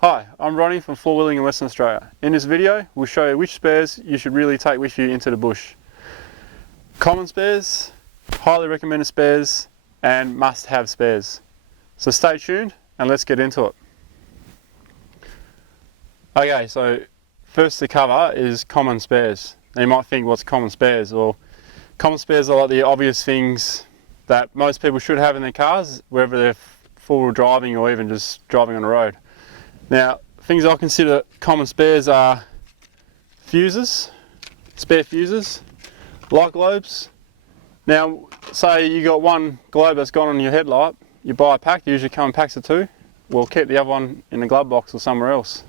Hi, I'm Ronnie from Four Wheeling in Western Australia. In this video, we'll show you which spares you should really take with you into the bush. Common spares, highly recommended spares, and must-have spares. So stay tuned and let's get into it. Okay, so first to cover is common spares. Now you might think, what's common spares? Well, common spares are like the obvious things that most people should have in their cars, whether they're four-wheel driving or even just driving on the road. Now, things I consider common spares are fuses, spare fuses, light globes. Now, say you got one globe that's gone on your headlight, you buy a pack, they usually come in packs of two. We'll keep the other one in the glove box or somewhere else.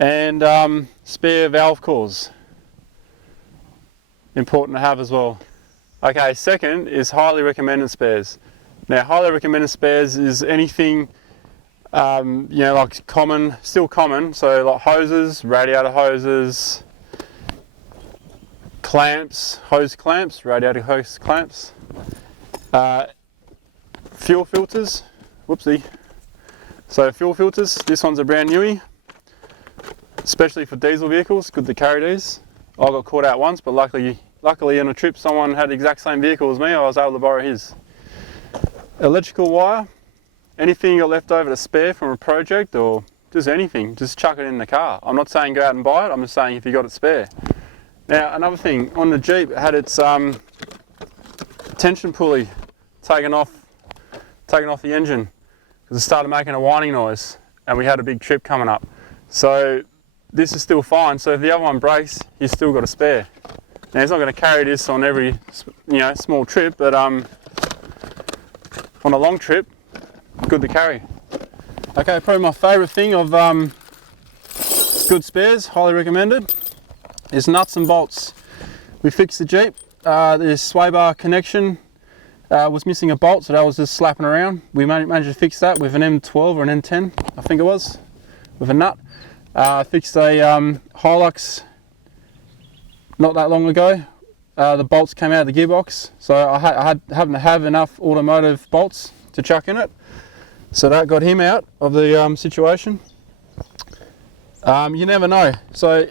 And spare valve cores, important to have as well. Okay, second is highly recommended spares. Now, highly recommended spares is anything like common, still common, so like hoses, radiator hoses, clamps, hose clamps, radiator hose clamps, fuel filters, whoopsie. So fuel filters, this one's a brand newie, especially for diesel vehicles, good to carry these. I got caught out once, but luckily on a trip someone had the exact same vehicle as me, I was able to borrow his. Electrical wire. Anything you got left over to spare from a project or just anything, just chuck it in the car. I'm not saying go out and buy it, I'm just saying if you got it spare. Now another thing, on the Jeep it had its tension pulley taken off the engine because it started making a whining noise and we had a big trip coming up. So this is still fine, so if the other one breaks, you've still got a spare. Now he's not going to carry this on every small trip, but on a long trip, good to carry. Okay, probably my favourite thing of good spares, highly recommended, is nuts and bolts. We fixed the Jeep, the sway bar connection was missing a bolt, so that was just slapping around. We managed to fix that with an M12 or an M10, I think it was, with a nut. Fixed a Hilux not that long ago. The bolts came out of the gearbox, so I happened to have enough automotive bolts to chuck in it. So that got him out of the situation. You never know. So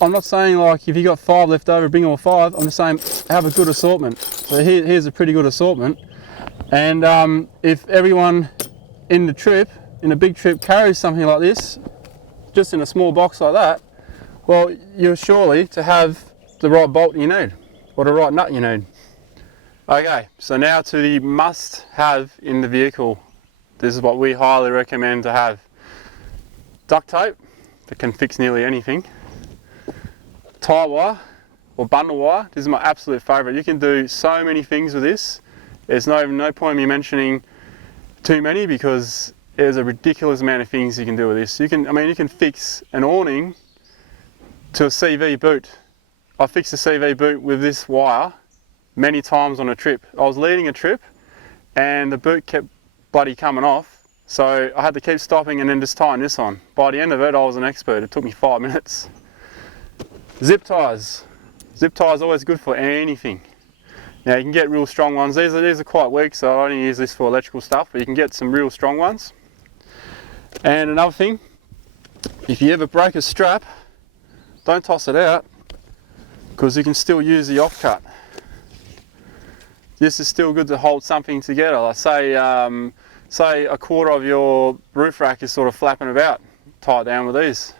I'm not saying like if you got 5 left over, bring all 5. I'm just saying have a good assortment. So here's a pretty good assortment. And if everyone in a big trip carries something like this, just in a small box like that, well, you're surely to have the right bolt you need, or the right nut you need. Okay, so now to the must have in the vehicle. This is what we highly recommend to have. Duct tape, that can fix nearly anything. Tie wire, or bundle wire, this is my absolute favourite. You can do so many things with this. There's no point in me mentioning too many because there's a ridiculous amount of things you can do with this. You can fix an awning to a CV boot. I fixed a CV boot with this wire many times on a trip. I was leading a trip and the boot kept bloody coming off, so I had to keep stopping and then just tying this on. By the end of it, I was an expert. It took me 5 minutes. Zip ties. Zip ties are always good for anything. Now you can get real strong ones. These are quite weak, so I only use this for electrical stuff, but you can get some real strong ones. And another thing, if you ever break a strap, don't toss it out because you can still use the offcut. This is still good to hold something together. Like say a quarter of your roof rack is sort of flapping about, tie it down with these.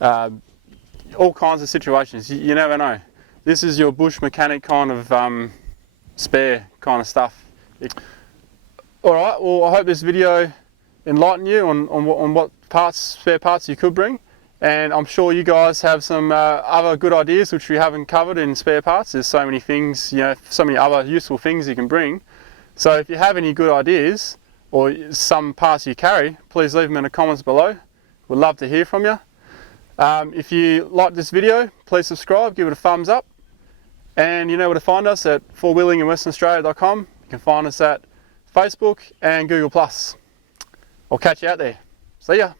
All kinds of situations, you never know. This is your bush mechanic kind of spare kind of stuff. Alright, well I hope this video enlightened you on what spare parts you could bring. And I'm sure you guys have some other good ideas which we haven't covered in spare parts. There's so many things, so many other useful things you can bring. So if you have any good ideas or some parts you carry, please leave them in the comments below. We'd love to hear from you. If you like this video, please subscribe, give it a thumbs up. And you know where to find us at fourwheelinginwesternaustralia.com. You can find us at Facebook and Google+. I'll catch you out there. See ya.